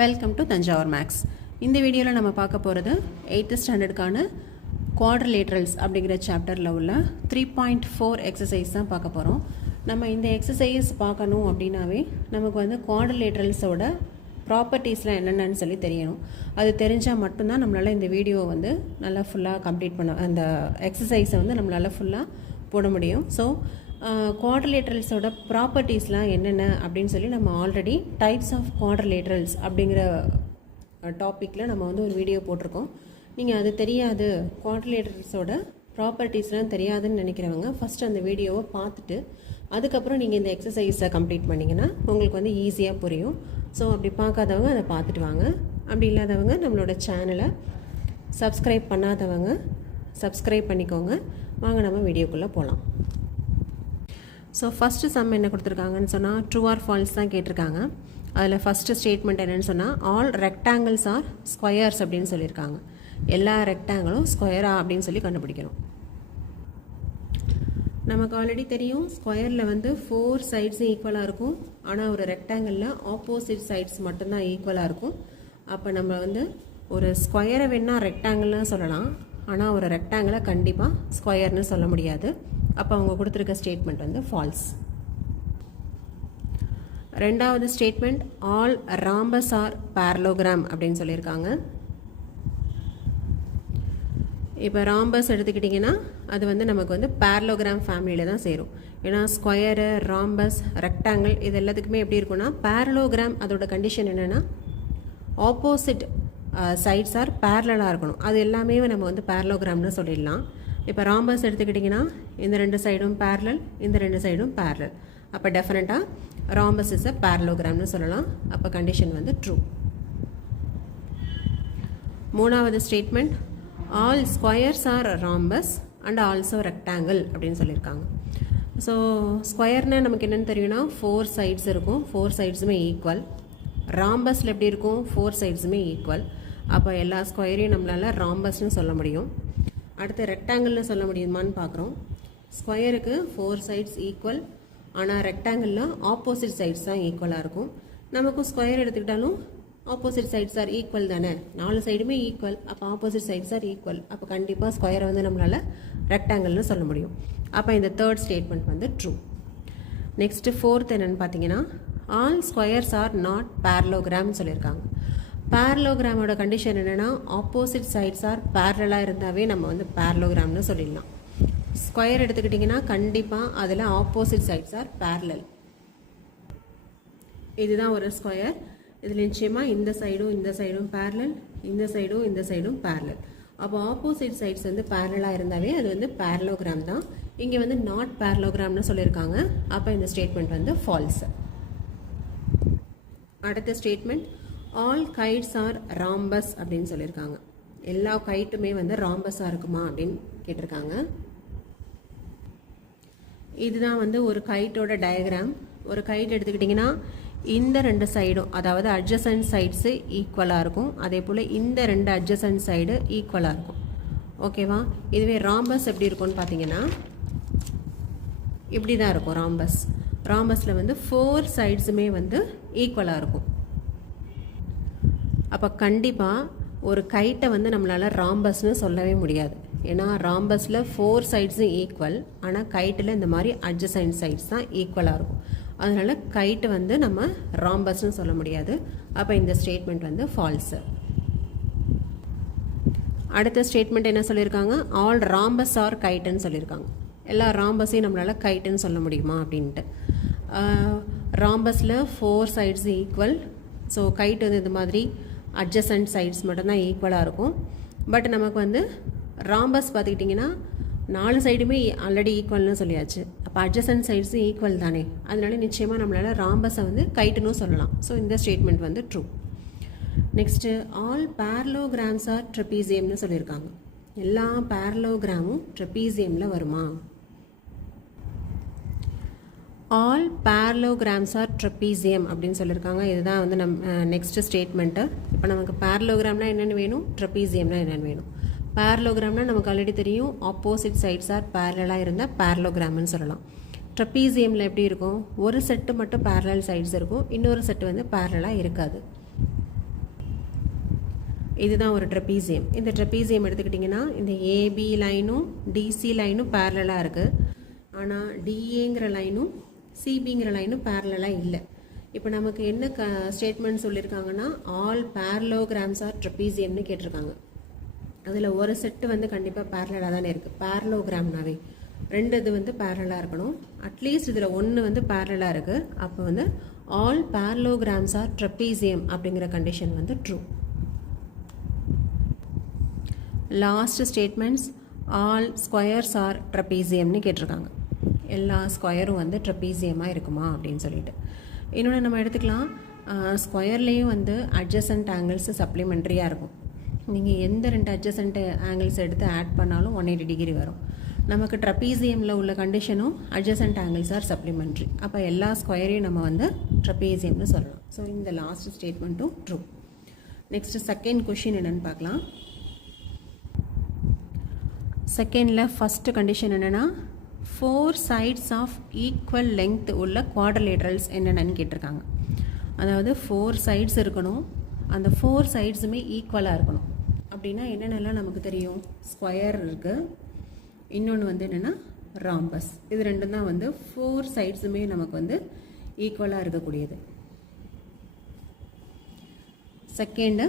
Welcome to Thanjavur maths. இந்த வீடியோவில் நம்ம பார்க்க போகிறது 8th ஸ்டாண்டர்டுக்கான குவாட்ரிலேட்ரல்ஸ் அப்படிங்கிற சாப்டரில் உள்ள 3.4 எக்ஸசைஸ் தான் பார்க்க போகிறோம். நம்ம இந்த எக்ஸசைஸ் பார்க்கணும் அப்படின்னாவே நமக்கு வந்து குவாட்ரிலேட்ரல்ஸோட ப்ராப்பர்ட்டிஸ்லாம் என்னென்னு சொல்லி தெரியணும். அது தெரிஞ்சால் மட்டும்தான் நம்மளால் இந்த வீடியோவை வந்து நல்லா ஃபுல்லாக கம்ப்ளீட் பண்ண அந்த எக்ஸசைஸை வந்து நம்மளால் ஃபுல்லாக போட முடியும். ஸோ குவாட்ரிலேட்ரல்ஸோட ப்ராப்பர்ட்டிஸ்லாம் என்னென்ன அப்படின்னு சொல்லி நம்ம ஆல்ரெடி டைப்ஸ் ஆஃப் குவாட்ரிலேட்ரல்ஸ் அப்படிங்கிற டாப்பிக்கில் நம்ம வந்து ஒரு வீடியோ போட்டிருக்கோம். நீங்கள் அது தெரியாது, குவாட்ரிலேட்ரல்ஸோட ப்ராப்பர்ட்டிஸ்லாம் தெரியாதுன்னு நினைக்கிறவங்க ஃபஸ்ட்டு அந்த வீடியோவை பார்த்துட்டு அதுக்கப்புறம் நீங்கள் இந்த எக்ஸசைஸை கம்ப்ளீட் பண்ணிங்கன்னா உங்களுக்கு வந்து ஈஸியாக புரியும். ஸோ அப்படி பார்க்காதவங்க அதை பார்த்துட்டு வாங்க. அப்படி இல்லாதவங்க நம்மளோட சேனலை சப்ஸ்கிரைப் பண்ணாதவங்க சப்ஸ்கிரைப் பண்ணிக்கோங்க. வாங்க நம்ம வீடியோக்குள்ளே போகலாம். ஸோ ஃபஸ்ட்டு சம் என்ன கொடுத்துருக்காங்கன்னு சொன்னால் ட்ரூ ஆர் ஃபால்ஸ் தான் கேட்டிருக்காங்க. அதில் ஃபஸ்ட்டு ஸ்டேட்மெண்ட் என்னென்னு சொன்னால் ஆல் ரெக்டாங்கிள்ஸ் ஆர் ஸ்கொயர்ஸ் அப்படின்னு சொல்லியிருக்காங்க. எல்லா ரெக்டாங்கிளும் ஸ்கொயரா அப்படின்னு சொல்லி கண்டுபிடிக்கணும். நமக்கு ஆல்ரெடி தெரியும் ஸ்கொயரில் வந்து 4 சைட்ஸும் ஈக்குவலாக இருக்கும். ஆனால் ஒரு ரெக்டாங்கிளில் ஆப்போசிட் சைட்ஸ் மட்டும்தான் ஈக்குவலாக இருக்கும். அப்போ நம்ம வந்து ஒரு ஸ்கொயரை வேணால் ரெக்டாங்கிள்னு சொல்லலாம், ஆனால் ஒரு ரெக்டாங்கிளை கண்டிப்பாக ஸ்கொயர்னு சொல்ல முடியாது. அப்போ அவங்க கொடுத்துருக்க ஸ்டேட்மெண்ட் வந்து ஃபால்ஸ். ரெண்டாவது statement all rhombus are parallelogram அப்படின்னு சொல்லியிருக்காங்க. இப்போ ராம்பஸ் எடுத்துக்கிட்டிங்கன்னா அது வந்து நமக்கு வந்து பேரலோகிராம் ஃபேமிலியில் தான் சேரும். ஏன்னா ஸ்கொயரு, ராம்பஸ், ரெக்டாங்கிள் இது எல்லாத்துக்குமே எப்படி இருக்குன்னா பேரலோகிராம் அதோட கண்டிஷன் என்னென்னா ஆப்போசிட் சைட்ஸ் ஆர் பேரலாக இருக்கணும். அது எல்லாமே நம்ம வந்து பேரலோகிராம்னு சொல்லிடலாம். இப்போ ராம்பஸ் எடுத்துக்கிட்டிங்கன்னா இந்த 2 சைடும் பேரலல், இந்த 2 சைடும் பேரலல். அப்போ டெஃபினட்டாக ராம்பஸ் இஸ் அ பேரலோகிராம்னு சொல்லலாம். அப்போ கண்டிஷன் வந்து ட்ரூ. மூணாவது statement all squares R rhombus and also rectangle அப்படின்னு சொல்லியிருக்காங்க. ஸோ ஸ்கொயர்னால் நமக்கு என்னென்னு தெரியும்னா 4 சைட்ஸ் இருக்கும், 4 சைட்ஸுமே ஈக்குவல். ராம்பஸில் எப்படி இருக்கும் 4 சைட்ஸுமே ஈக்குவல். அப்போ எல்லா ஸ்கொயரையும் நம்மளால் ராம்பஸ்னு சொல்ல முடியும். அடுத்து ரெக்டாங்கிள்னு சொல்ல முடியுமான்னு பார்க்குறோம். ஸ்கொயருக்கு 4 சைட்ஸ் ஈக்குவல், ஆனால் ரெக்டாங்கிளில் ஆப்போசிட் சைட்ஸ் தான் ஈக்குவலாக இருக்கும். நமக்கு ஸ்கொயர் எடுத்துக்கிட்டாலும் ஆப்போசிட் சைட்ஸ் ஆர் ஈக்குவல் தானே, 4 சைடுமே ஈக்குவல். அப்போ ஆப்போசிட் சைட்ஸ் ஆர் ஈக்குவல். அப்போ கண்டிப்பாக ஸ்கொயரை வந்து நம்மளால் ரெக்டாங்கிள்னு சொல்ல முடியும். அப்போ இந்த தேர்ட் ஸ்டேட்மெண்ட் வந்து ட்ரூ. நெக்ஸ்ட்டு ஃபோர்த் என்னென்னு பார்த்தீங்கன்னா ஆல் ஸ்கொயர்ஸ் ஆர் நாட் பேரலோகிராம்னு சொல்லியிருக்காங்க. பேரலோகிராமோட கண்டிஷன் என்னென்னா ஆப்போசிட் சைட்ஸ் ஆர் பேரலாக இருந்தாவே நம்ம வந்து பேரலோகிராம்னு சொல்லிடலாம். ஸ்கொயர் எடுத்துக்கிட்டிங்கன்னா கண்டிப்பாக அதில் ஆப்போசிட் சைட்ஸ் ஆர் பேரலல். இதுதான் ஒரு ஸ்கொயர். இதில் நிச்சயமாக இந்த சைடும் பேரலல், இந்த சைடும் பேரலல். அப்போ ஆப்போசிட் சைட்ஸ் வந்து பேரலாக இருந்தாவே அது வந்து பேரலோகிராம் தான். இங்கே வந்து நாட் பேரலோகிராம்னு சொல்லியிருக்காங்க. அப்போ இந்த ஸ்டேட்மெண்ட் வந்து ஃபால்ஸ். அடுத்த statement all kites are rhombus அப்படின்னு சொல்லியிருக்காங்க. எல்லா கைட்டுமே வந்து ராம்பஸாக இருக்குமா அப்படின்னு கேட்டிருக்காங்க. இதுதான் வந்து ஒரு கைட்டோட டயக்ராம். ஒரு கைட் எடுத்துக்கிட்டிங்கன்னா இந்த 2 சைடும் அதாவது அட்ஜசன்ட் சைட்ஸு ஈக்குவலாக இருக்கும். அதே போல் இந்த 2 அட்ஜசன்ட் சைடு ஈக்குவலாக இருக்கும். ஓகேவா? இதுவே ராம்பஸ் எப்படி இருக்கும்னு பார்த்தீங்கன்னா இப்படி தான் இருக்கும் ராம்பஸ். ராம்பஸில் வந்து 4 சைட்ஸுமே வந்து ஈக்குவலாக இருக்கும். அப்போ கண்டிப்பாக ஒரு கைட்டை வந்து நம்மளால் ராம்பஸ்னு சொல்லவே முடியாது. ஏன்னா ராம்பஸில் 4 சைட்ஸும் ஈக்குவல், ஆனால் கைட்டில் இந்த மாதிரி அட்ஜசன்ட் சைட்ஸ் தான் ஈக்குவலாக இருக்கும். அதனால் கைட்டு வந்து நம்ம ராம்பஸ்னு சொல்ல முடியாது. அப்போ இந்த ஸ்டேட்மெண்ட் வந்து ஃபால்ஸு. அடுத்த ஸ்டேட்மெண்ட் என்ன சொல்லியிருக்காங்க ஆல் ராம்பஸ் ஆர் கைட்டுன்னு சொல்லியிருக்காங்க. எல்லா ராம்பஸையும் நம்மளால் கைட்டுன்னு சொல்ல முடியுமா அப்படின்ட்டு. ராம்பஸில் 4 சைட்ஸ் ஈக்குவல். ஸோ கைட் வந்து இந்த மாதிரி அட்ஜசன்ட் சைட்ஸ் மட்டும்தான் ஈக்குவலாக இருக்கும். பட் நமக்கு வந்து ராம்பஸ் பார்த்துக்கிட்டிங்கன்னா 4 சைடுமே ஆல்ரெடி ஈக்குவல்னு சொல்லியாச்சு. அப்போ அட்ஜசன்ட் சைட்ஸும் ஈக்குவல் தானே, அதனால நிச்சயமாக நம்மளால் ராம்பஸை வந்து கைட்டுன்னு சொல்லலாம். ஸோ இந்த ஸ்டேட்மெண்ட் வந்து true. Next all parallelograms R ட்ரெபீசியம்னு சொல்லியிருக்காங்க. எல்லா பேரலோகிராமும் ட்ரெபீசியமில் வருமா? ஆல் பேரலோகிராம்ஸ் ஆர் ட்ரெபீசியம் அப்படின்னு சொல்லியிருக்காங்க. இதுதான் வந்து நெக்ஸ்ட் ஸ்டேட்மெண்ட்டு. இப்போ நமக்கு பேரலோகிராம்னா என்னென்னு வேணும், ட்ரெபீசியம்னா என்னென்னு வேணும். பேரலோகிராம்னா நமக்கு ஆல்ரெடி தெரியும் ஆப்போசிட் சைட்ஸ் ஆர் பேரலாக இருந்தால் பேரலோகிராம்னு சொல்லலாம். ட்ரெபீசியமில் எப்படி இருக்கும், ஒரு செட்டு மட்டும் பேரலல் சைட்ஸ் இருக்கும், இன்னொரு செட்டு வந்து பேரலாக இருக்காது. இதுதான் ஒரு ட்ரெபீசியம். இந்த ட்ரெபீசியம் எடுத்துக்கிட்டிங்கன்னா இந்த ஏபி லைனும் டிசி லைனும் பேரலாக இருக்குது. ஆனால் டிஏங்கிற லைனும் சிபிங்கிற லைனும் பேரலாக இல்லை. இப்போ நமக்கு என்ன ஸ்டேட்மெண்ட் சொல்லியிருக்காங்கன்னா ஆல் பேரலோகிராம்ஸ் ஆர் ட்ரெபீசியம்னு கேட்டிருக்காங்க. அதில் ஒரு செட்டு வந்து கண்டிப்பாக பேரலாக தானே இருக்குது. பேரலோகிராம்னாவே ரெண்டு இது வந்து பேரலாக இருக்கணும். அட்லீஸ்ட் இதில் ஒன்று வந்து பேரலாக இருக்குது. அப்போ வந்து ஆல் பேரலோகிராம்ஸ் ஆர் ட்ரெபீசியம் அப்படிங்கிற கண்டிஷன் வந்து true. Last statements all squares are ட்ரெபீசியம்னு கேட்டிருக்காங்க. எல்லா ஸ்கொயரும் வந்து ட்ரெபீசியமாக இருக்குமா அப்படின்னு சொல்லிட்டு. இன்னொன்று நம்ம எடுத்துக்கலாம், ஸ்கொயர்லேயும் வந்து அட்ஜசன்ட் ஆங்கிள்ஸ் சப்ளிமெண்ட்ரியாக இருக்கும். நீங்கள் எந்த ரெண்டு அட்ஜசன்ட் ஆங்கிள்ஸ் எடுத்து ஆட் பண்ணாலும் 180 டிகிரி வரும். நமக்கு ட்ரெபீசியமில் உள்ள கண்டிஷனும் அட்ஜசன்ட் ஆங்கிள்ஸ் ஆர் சப்ளிமெண்ட்ரி. அப்போ எல்லா ஸ்கொயரையும் நம்ம வந்து ட்ரெபீசியம்னு சொல்லலாம். ஸோ இந்த லாஸ்ட் ஸ்டேட்மெண்ட்டும் ட்ரூ. நெக்ஸ்ட் செகண்ட் கொஷின் என்னென்னு பார்க்கலாம். செகண்டில் ஃபஸ்ட்டு கண்டிஷன் என்னென்னா 4 சைட்ஸ் ஆஃப் ஈக்குவல் லெங்த் உள்ள குவாட்ரிலேட்ரல்ஸ் என்னென்னு கேட்டிருக்காங்க. அதாவது 4 சைட்ஸ் இருக்கணும், அந்த 4 சைட்ஸுமே ஈக்குவலாக இருக்கணும். அப்படின்னா என்னென்னலாம் நமக்கு தெரியும், ஸ்கொயர் இருக்குது, இன்னொன்று வந்து என்னென்னா ராம்பஸ். இது ரெண்டும் தான் வந்து 4 சைட்ஸுமே நமக்கு வந்து ஈக்குவலாக இருக்கக்கூடியது. செகண்டு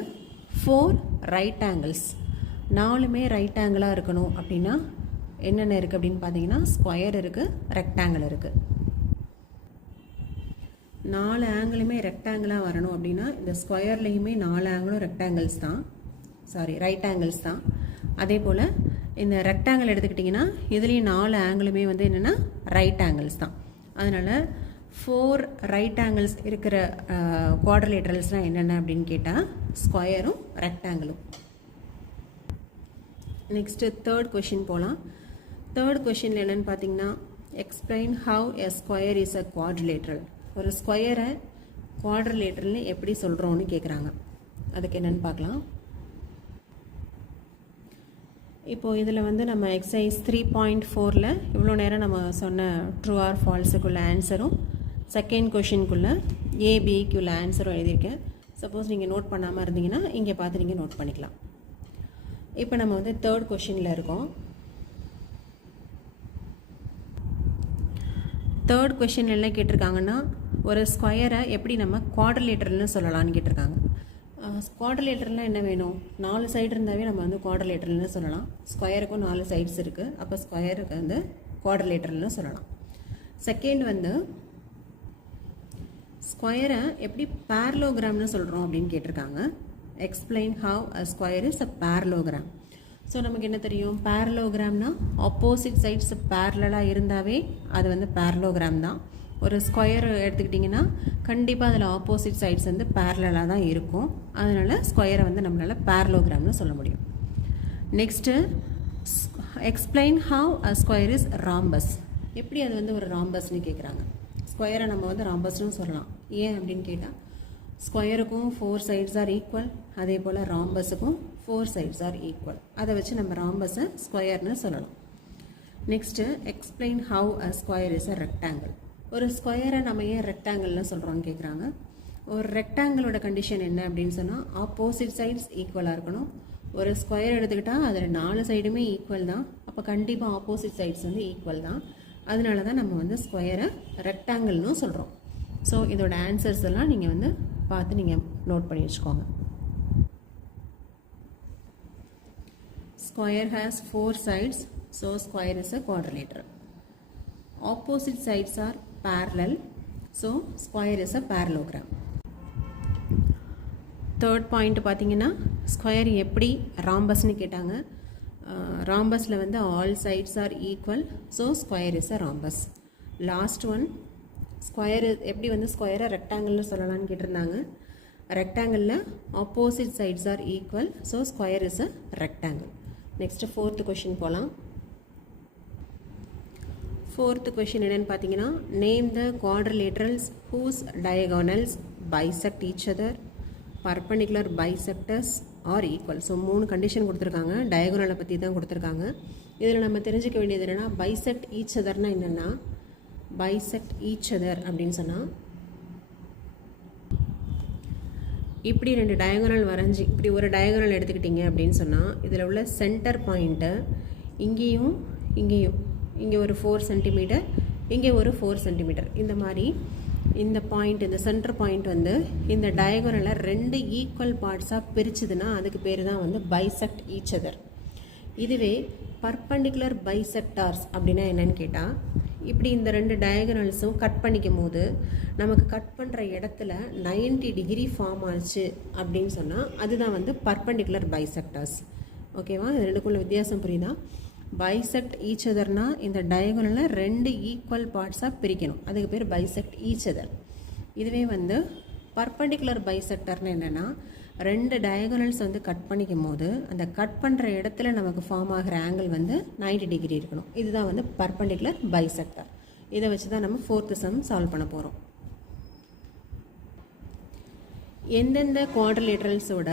4 ரைட் ஆங்கிள்ஸ், 4மே ரைட் ஆங்கிளாக இருக்கணும். அப்படின்னா என்னென்ன இருக்குது அப்படின்னு பார்த்தீங்கன்னா ஸ்கொயர் இருக்குது, ரெக்டாங்கிள் இருக்குது. 4 ஆங்கிளுமே ரெக்டாங்கிளாக வரணும் அப்படின்னா இந்த ஸ்கொயர்லேயுமே 4 ஆங்கிளும் ரெக்டாங்கிள்ஸ் தான், ரைட் ஆங்கிள்ஸ் தான். அதே போல் இந்த ரெக்டாங்கிள் எடுத்துக்கிட்டிங்கன்னா இதுலேயும் 4 ஆங்கிளுமே வந்து என்னென்னா ரைட் ஆங்கிள்ஸ் தான். அதனால் 4 ரைட் ஆங்கிள்ஸ் இருக்கிற குவாட்ரிலேட்ரல்ஸ்லாம் என்னென்ன அப்படின்னு கேட்டால் ஸ்கொயரும் ரெக்டாங்கிளும். நெக்ஸ்ட்டு தேர்ட் கொஷின் போகலாம். தேர்ட் கொஷினில் என்னென்னு பார்த்தீங்கன்னா explain how a square is a quadrilateral. ஒரு ஸ்கொயரை குவாட்ரிலேட்ரல்னு எப்படி சொல்கிறோன்னு கேட்குறாங்க. அதுக்கு என்னென்னு பார்க்கலாம். இப்போது இதில் வந்து நம்ம எக்ஸசைஸ் 3.4ல் இவ்வளோ நேரம் நம்ம சொன்ன ட்ரூ ஆர் ஃபால்ஸுக்குள்ள ஆன்சரும் செகண்ட் கொஷினுக்குள்ளே ஏபிக்குள்ள ஆன்சரும் எழுதியிருக்கேன். சப்போஸ் நீங்கள் நோட் பண்ணாமல் இருந்தீங்கன்னா இங்கே பார்த்து நீங்கள் நோட் பண்ணிக்கலாம். இப்போ நம்ம வந்து தேர்ட் கொஷினில் இருக்கோம். தேர்ட் கொஷின் என்ன கேட்டிருக்காங்கன்னா ஒரு ஸ்கொயரை எப்படி நம்ம குவாட்ரிலேட்ரல்னு சொல்லலாம்னு கேட்டிருக்காங்க. குவாட்ரிலேட்ரல்னால் என்ன வேணும், 4 சைடு இருந்தாவே நம்ம வந்து குவாட்ரிலேட்ரல்னு சொல்லலாம். ஸ்கொயருக்கும் 4 சைட்ஸ் இருக்குது, அப்போ ஸ்கொயருக்கு வந்து குவாட்ரிலேட்ரல்னு சொல்லலாம். செகண்ட் வந்து ஸ்கொயரை எப்படி பேரலோகிராம்னு சொல்கிறோம் அப்படின்னு கேட்டிருக்காங்க. Explain have a square is a parallelogram. So நமக்கு என்ன தெரியும், பேரலோகிராம்னா ஆப்போசிட் சைட்ஸ் பேரலாக இருந்தாவே அது வந்து பேரலோகிராம் தான். ஒரு ஸ்கொயர் எடுத்துக்கிட்டிங்கன்னா கண்டிப்பாக அதில் ஆப்போசிட் சைட்ஸ் வந்து பேரலாக தான் இருக்கும். அதனால் ஸ்கொயரை வந்து நம்மளால் பேரலோகிராம்னு சொல்ல முடியும். Next explain have a square is rhombus. எப்படி அது வந்து ஒரு ராம்பஸ்ன்னு கேட்குறாங்க. ஸ்கொயரை நம்ம வந்து ராம்பஸ்னு சொல்லலாம். ஏன் அப்படின்னு கேட்டால் ஸ்கொயருக்கும் 4 சைட்ஸ் ஆர் ஈக்குவல், அதே போல் ராம்பஸுக்கும் 4 சைட்ஸ் ஆர் ஈக்குவல். அதை வச்சு நம்ம ராம்பஸை ஸ்கொயர்னு சொல்லலாம். Next explain have a square is a rectangle. ஒரு ஸ்கொயரை நம்ம ஏன் ரெக்டாங்கிள்னு சொல்கிறோன்னு கேட்குறாங்க. ஒரு ரெக்டாங்கிளோட கண்டிஷன் என்ன அப்படின்னு சொன்னால் ஆப்போசிட் சைட்ஸ் ஈக்குவலாக இருக்கணும். ஒரு ஸ்கொயர் எடுத்துக்கிட்டால் அதில் 4 சைடுமே ஈக்குவல் தான், அப்போ கண்டிப்பாக ஆப்போசிட் சைட்ஸ் வந்து ஈக்குவல் தான். அதனால தான் நம்ம வந்து ஸ்கொயரை ரெக்டாங்கிள்னு சொல்கிறோம். ஸோ இதோட ஆன்சர்ஸ் எல்லாம் நீங்கள் வந்து பார்த்து நீங்கள் நோட் பண்ணி வச்சுக்கோங்க. Square has 4 sides, so square is a quadrilateral. Opposite sides are parallel, so square is a parallelogram. Third point பார்த்தீங்கன்னா ஸ்கொயர் எப்படி ராம்பஸ்னு கேட்டாங்க. ராம்பஸில் வந்து all sides are equal, so square is a rhombus. Last one square எப்படி வந்து ஸ்கொயரை ரெக்டாங்கிள்னு சொல்லலாம்னு கேட்டிருந்தாங்க. ரெக்டாங்கிளில் opposite sides are equal, so square is a rectangle. Next fourth question போகலாம். ஃபோர்த்து கொஷின் என்னென்னு பார்த்தீங்கன்னா name the quadrilaterals whose diagonals bisect each other, perpendicular bisectors are equal. So 3 condition கொடுத்துருக்காங்க. டயகோனலை பற்றி தான் கொடுத்துருக்காங்க. இதில் நம்ம தெரிஞ்சுக்க வேண்டியது என்னென்னா பைசெக்ட் ஈச் அதர்னால் என்னென்னா, பைசெக்ட் ஈச் அதர் அப்படின்னு சொன்னால் இப்படி ரெண்டு டயகோனல் வரைஞ்சி இப்படி ஒரு டயகோனல் எடுத்துக்கிட்டிங்க அப்படின்னு சொன்னால் இதில் உள்ள சென்டர் பாயிண்ட்டை இங்கேயும் இங்கே ஒரு 4 சென்டிமீட்டர், இங்கே ஒரு 4 சென்டிமீட்டர், இந்த மாதிரி இந்த பாயிண்ட், இந்த சென்டர் பாயிண்ட் வந்து இந்த டயகோனலை 2 ஈக்குவல் பார்ட்ஸாக பிரிச்சுதுன்னா அதுக்கு பேர் தான் வந்து பைசெக்ட் ஈச் அதர். இதுவே பர்பண்டிகுலர் பைசெக்டார்ஸ் அப்படின்னா என்னன்னு கேட்டால், இப்படி இந்த 2 டயகோனல்ஸும் கட் பண்ணிக்கும் போது நமக்கு கட் பண்ணுற இடத்துல 90 டிகிரி ஃபார்ம் ஆச்சு அப்படின்னு சொன்னால் அதுதான் வந்து பர்பண்டிகுலர் பைசெக்டார்ஸ். ஓகேவா? இது ரெண்டுக்குள்ள வித்தியாசம் புரியுதா? பைசெக்ட் ஈச் அதர்னா இந்த டயகோனலை 2 ஈக்குவல் பார்ட்ஸாக பிரிக்கணும், அதுக்கு பேர் பைசெக்ட் ஈச் அதர். இதுவே வந்து பர்பண்டிகுலர் பைசெக்டர்னு என்னென்னா 2 டயகோனல்ஸ் வந்து கட் பண்ணிக்கும் போது அந்த கட் பண்ணுற இடத்துல நமக்கு ஃபார்ம் ஆகிற ஆங்கிள் வந்து 90 டிகிரி இருக்கணும். இதுதான் வந்து பர்பண்டிகுலர் பைசெக்டர். இதை வச்சு தான் நம்ம 4th சம் சால்வ் பண்ண போகிறோம். எந்தெந்த குவாட்ரிலேட்டரல்ஸோட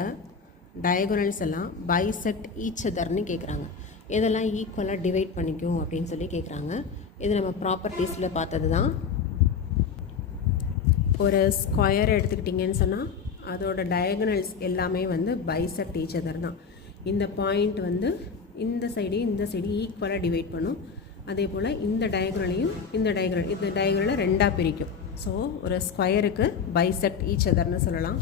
டயகோனல்ஸ் எல்லாம் பைசெக்ட் ஈச் அதர்னு கேட்குறாங்க, இதெல்லாம் ஈக்குவலாக டிவைட் பண்ணிக்கும் அப்படின்னு சொல்லி கேட்குறாங்க. இது நம்ம ப்ராப்பர்ட்டிஸில் பார்த்தது தான். ஒரு ஸ்கொயர் எடுத்துக்கிட்டிங்கன்னு சொன்னால் அதோட டயகோனல்ஸ் எல்லாமே வந்து பைசெக்ட் ஈச் அதர் தான். இந்த பாயிண்ட் வந்து இந்த சைடையும் இந்த சைடையும் ஈக்குவலாக டிவைட் பண்ணும். அதே போல் இந்த டயகோனலையும் இந்த டயகோனலை 2ஆக பிரிக்கும். ஸோ ஒரு ஸ்கொயருக்கு பைசெக்ட் ஈச் அதர்னு சொல்லலாம்.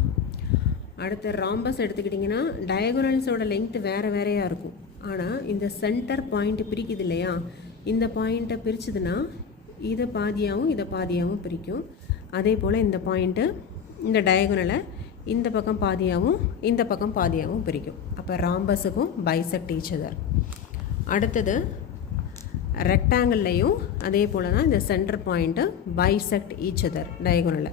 அடுத்து ராம்பஸ் எடுத்துக்கிட்டிங்கன்னா டயகோனல்ஸோட லெங்க்த் வேறு வேறையாக இருக்கும். ஆனால் இந்த சென்டர் பாயிண்ட் பிரிக்குது இல்லையா, இந்த பாயிண்ட்டை பிரிச்சுதுன்னா இதை பாதியாகவும் பிரிக்கும். அதே போல் இந்த பாயிண்ட்டு இந்த டயகோனலை இந்த பக்கம் பாதியாகவும் இந்த பக்கம் பாதியாகவும் பிரிக்கும். அப்போ ராம்பஸுக்கும் பைசெக்ட் ஈச் அதர். அடுத்தது ரெக்டாங்கிள்லையும் அதே போல் தான் இந்த center point bisect each other டயகோனலை.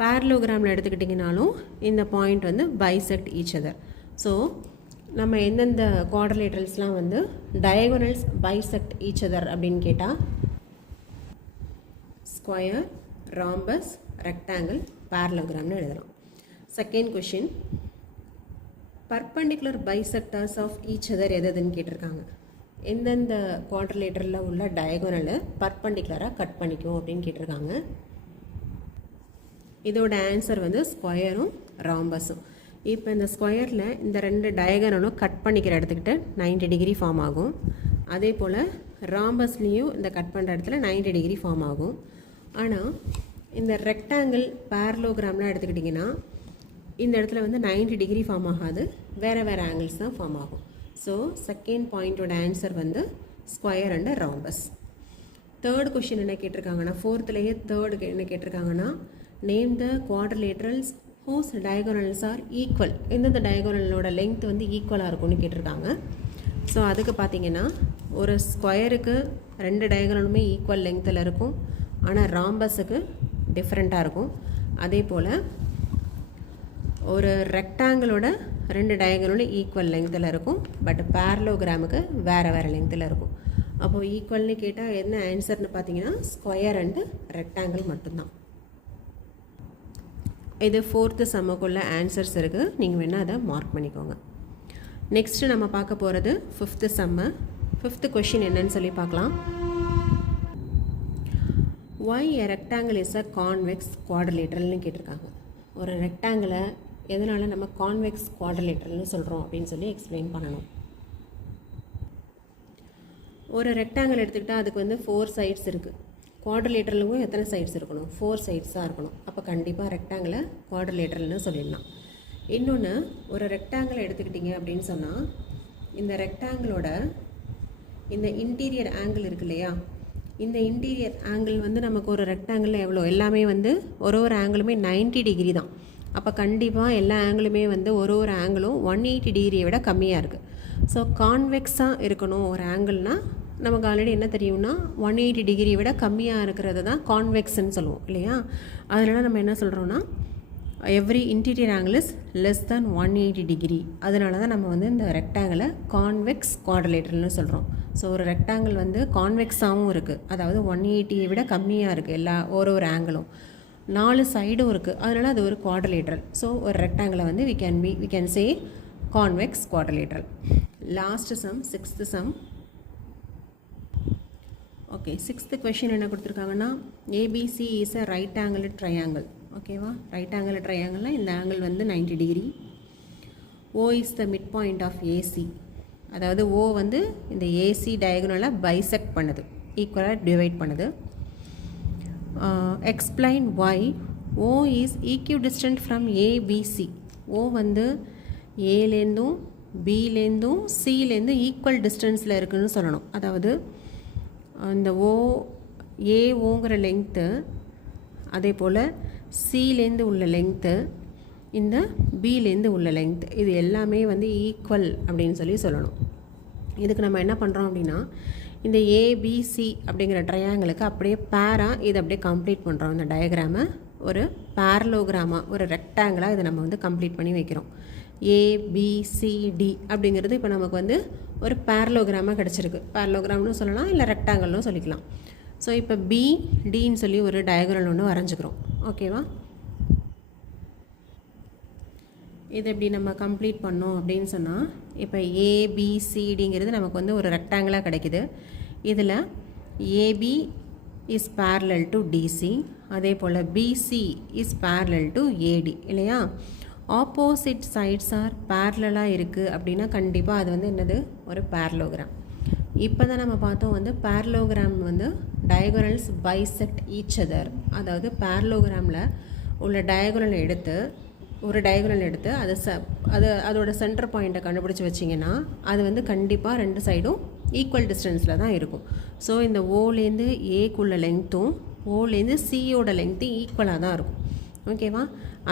பேரலோகிராமில் எடுத்துக்கிட்டிங்கனாலும் இந்த பாயிண்ட் வந்து பைசெக்ட் ஈச் அதர். ஸோ நம்ம எந்தெந்த குவாட்ரிலேட்டரல்ஸ்லாம் வந்து டயகோனல்ஸ் பைசெக்ட் ஈச் அதர் அப்படின்னு கேட்டால் ஸ்கொயர், ராம்பஸ், ரெக்டாங்கிள், பேரலோகிராம்னு எழுதலாம். Second question, perpendicular bisectors of each other எதுன்னு கேட்டிருக்காங்க. எந்தெந்த குவாட்ரிலேட்டரில் உள்ள டயகோனலை பர்பண்டிகுலராக கட் பண்ணிக்கும் அப்படின்னு கேட்டிருக்காங்க. இதோட ஆன்சர் வந்து ஸ்கொயரும் ராம்பஸும். இப்போ இந்த ஸ்கொயரில் இந்த 2 டயகோனலும் கட் பண்ணிக்கிற இடத்துக்கிட்ட 90 டிகிரி ஃபார்ம் ஆகும். அதே போல் ராம்பஸ்லேயும் இந்த கட் பண்ணுற இடத்துல 90 டிகிரி ஃபார்ம் ஆகும். ஆனால் இந்த ரெக்டாங்கிள் பேரலோகிராம்லாம் எடுத்துக்கிட்டிங்கன்னா இந்த இடத்துல வந்து 90 டிகிரி ஃபார்ம் ஆகாது, வேறு ஆங்கிள்ஸ் தான் ஃபார்ம் ஆகும். ஸோ செகண்ட் பாயிண்டோட ஆன்சர் வந்து square and rhombus. Third question என்ன கேட்டிருக்காங்கன்னா, 4thலேயே தேர்டு என்ன கேட்டிருக்காங்கன்னா, name the quadrilaterals whose diagonals are equal. எந்தெந்த டயகோனலோட லெங்க்த் வந்து ஈக்குவலாக இருக்கும்னு கேட்டிருக்காங்க. ஸோ அதுக்கு பார்த்தீங்கன்னா ஒரு ஸ்கொயருக்கு 2 டயகோனலுமே ஈக்குவல் லெங்க்த்தில் இருக்கும், ஆனால் ராம்பஸுக்கு டிஃப்ரெண்ட்டாக இருக்கும். அதே போல் ஒரு ரெக்டாங்கிளோட 2 டயகோனலும் ஈக்குவல் லெங்க்த்தில் இருக்கும், பட் பேரலோகிராமுக்கு வேறு லெங்க்த்தில் இருக்கும். அப்போது ஈக்குவல்னு கேட்டால் என்ன ஆன்சர்னு பார்த்தீங்கன்னா ஸ்கொயர் அண்டு ரெக்டாங்கிள் மட்டும்தான். இது 4th சம்முக்குள்ள ஆன்சர்ஸ் இருக்குது, நீங்கள் வேணால் அதை மார்க் பண்ணிக்கோங்க. நெக்ஸ்ட்டு நம்ம பார்க்க போகிறது 5th சம்மு. 5th கொஷின் என்னன்னு சொல்லி பார்க்கலாம். why a rectangle is a convex quadrilateralனு கேட்டிருக்காங்க. ஒரு ரெக்டாங்கிளை எதனால் நம்ம கான்வெக்ஸ் குவாட்ரிலேட்டரல்னு சொல்கிறோம் அப்படின்னு சொல்லி எக்ஸ்பிளைன் பண்ணணும். ஒரு ரெக்டாங்கிள் எடுத்துக்கிட்டால் அதுக்கு வந்து 4 சைட்ஸ் இருக்குது. குவாட்ரிலேட்டரலுக்கும் எத்தனை சைட்ஸ் இருக்கணும்? 4 சைட்ஸாக இருக்கணும். அப்போ கண்டிப்பாக ரெக்டாங்கிளை குவாட்ரிலேட்டரல்னு சொல்லிடலாம். இன்னொன்று, ஒரு ரெக்டாங்கிளை எடுத்துக்கிட்டிங்க அப்படின்னு சொன்னால் இந்த ரெக்டாங்கிளோட இந்த இன்டீரியர் ஆங்கிள் இருக்கு இல்லையா, இந்த இன்டீரியர் ஆங்கிள் வந்து நமக்கு ஒரு ரெக்டாங்கிளில் எவ்வளோ, எல்லாமே வந்து ஒரு ஆங்கிளுமே 90 டிகிரி தான். அப்போ கண்டிப்பாக எல்லா ஆங்கிளுமே வந்து ஒரு ஆங்கிளும் 180 டிகிரியை விட கம்மியாக இருக்குது. ஸோ கான்வெக்ஸாக இருக்கணும் ஒரு ஆங்கிள்னால் நமக்கு ஆல்ரெடி என்ன தெரியும்னா 180 டிகிரியை விட கம்மியாக இருக்கிறது தான் கான்வெக்ஸ்ன்னு சொல்லுவோம் இல்லையா. அதனால் நம்ம என்ன சொல்கிறோன்னா every interior angle is less than 180 degree. அதனால தான் நம்ம வந்து இந்த ரெக்டாங்கிளை கான்வெக்ஸ் குவாட்ரிலேட்டரல்னு சொல்கிறோம். ஸோ ஒரு ரெக்டாங்கிள் வந்து கான்வெக்ஸாகவும் இருக்குது, அதாவது 180 விட கம்மியாக இருக்குது எல்லா ஒரு ஆங்கிளும், 4 சைடும் இருக்குது, அதனால் அது ஒரு குவாட்ரிலேட்டரல். ஸோ ஒரு ரெக்டாங்கிளை வந்து we can say convex quadrilateral. Last sum 6th sum. Okay, 6th question என்ன கொடுத்துருக்காங்கன்னா, ABC is a right angle triangle. ஓகேவா. ரைட் ஆங்கிள் ட்ரையாங்கிளில் இந்த ஆங்கிள் வந்து 90 டிகிரி. O is the mid point of AC, அதாவது O வந்து இந்த ஏசி டயகனலாக பைசெக்ட் பண்ணுது, ஈக்குவலாக டிவைட் பண்ணுது. Explain why O is equidistant from A B C. O வந்து ஏலேருந்தும் பிலேருந்தும் சிலேருந்தும் ஈக்குவல் டிஸ்டன்ஸில் இருக்குதுன்னு சொல்லணும். அதாவது இந்த ஏஓங்கிற லெங்க்த்து, அதே போல் சிலேருந்து உள்ள லெங்க்த்து, இந்த பிலேருந்து உள்ள லெங்க்த், இது எல்லாமே வந்து ஈக்குவல் அப்படின்னு சொல்லணும். இதுக்கு நம்ம என்ன பண்ணுறோம் அப்படின்னா, இந்த ஏபிசி அப்படிங்கிற ட்ரையாங்கிளுக்கு அப்படியே பேராக இதை அப்படியே கம்ப்ளீட் பண்ணுறோம். இந்த டயக்ராமை ஒரு பேரலோகிராமாக, ஒரு ரெக்டாங்கிளாக இதை நம்ம வந்து கம்ப்ளீட் பண்ணி வைக்கிறோம். ஏபிசிடி அப்படிங்கிறது இப்போ நமக்கு வந்து ஒரு பேரலோகிராமாக கிடச்சிருக்கு. பேரலோகிராம்னு சொல்லலாம், இல்லை ரெக்டாங்கிள்னு சொல்லிக்கலாம். ஸோ இப்போ பிடின்னு சொல்லி ஒரு டயக்ராம் ஒன்று வரைஞ்சிக்கிறோம். ஓகேவா. இது எப்படி நம்ம கம்ப்ளீட் பண்ணோம் அப்படின்னு சொன்னால், இப்போ ஏபிசிடிங்கிறது நமக்கு வந்து ஒரு ரெக்டாங்கிளாக கிடைக்குது. இதில் AB is parallel to DC, அதே போல் BC is parallel to AD இல்லையா. ஆப்போசிட் சைட்ஸ் ஆர் பேரலாக இருக்குது அப்படின்னா கண்டிப்பாக அது வந்து என்னது, ஒரு பேரலோகிராம். இப்போ தான் நம்ம பார்த்தோம் வந்து பேரலோகிராம் வந்து டயகோனல்ஸ் பைசெக்ட் ஈச் அதர். அதாவது பேரலோகிராமில் உள்ள டயகோனல் எடுத்து அதோட சென்டர் பாயிண்ட்டை கண்டுபிடிச்சி வச்சிங்கன்னா அது வந்து கண்டிப்பாக ரெண்டு சைடும் ஈக்குவல் டிஸ்டன்ஸில் தான் இருக்கும். ஸோ இந்த ஓலேருந்து ஏக்குள்ள லெங்க்த்தும் ஓலேருந்து சியோட லெங்க்த்தும் ஈக்குவலாக தான் இருக்கும். ஓகேவா.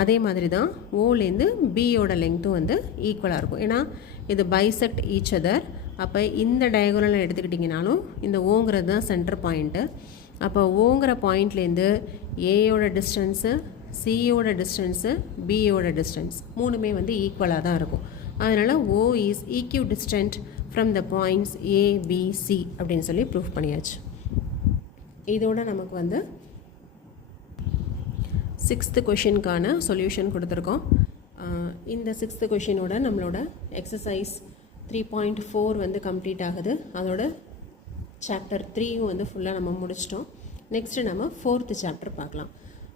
அதே மாதிரி தான் ஓலேருந்து பியோட லெங்க்த்தும் வந்து ஈக்குவலாக இருக்கும். ஏன்னா இது பைசெக்ட் ஈச் அதர். அப்போ இந்த டயகோனலை எடுத்துக்கிட்டிங்கனாலும் இந்த ஓங்கிறது தான் சென்டர் பாயிண்ட்டு. அப்போ ஓங்கிற பாயிண்ட்லேருந்து ஏயோட டிஸ்டன்ஸு, சியோட டிஸ்டன்ஸு, பியோட டிஸ்டன்ஸ் மூணுமே வந்து ஈக்குவலாக தான் இருக்கும். அதனால் O is EQ distant from the points ABC அப்படின்னு சொல்லி ப்ரூஃப் பண்ணியாச்சு. இதோட நமக்கு வந்து 6th கொஷினுக்கான சொல்யூஷன் கொடுத்துருக்கோம். இந்த 6th கொஷினோட நம்மளோட எக்ஸசைஸ் 3.4 வந்து கம்ப்ளீட் ஆகுது. அதோட சாப்டர் 3 வந்து ஃபுல்லாக நம்ம முடிச்சிட்டோம். நெக்ஸ்ட்டு நம்ம 4th சாப்டர் பார்க்கலாம்.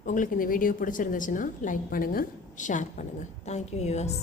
உங்களுக்கு இந்த வீடியோ பிடிச்சிருந்துச்சுன்னா லைக் பண்ணுங்கள், ஷேர் பண்ணுங்கள். Thank you viewers.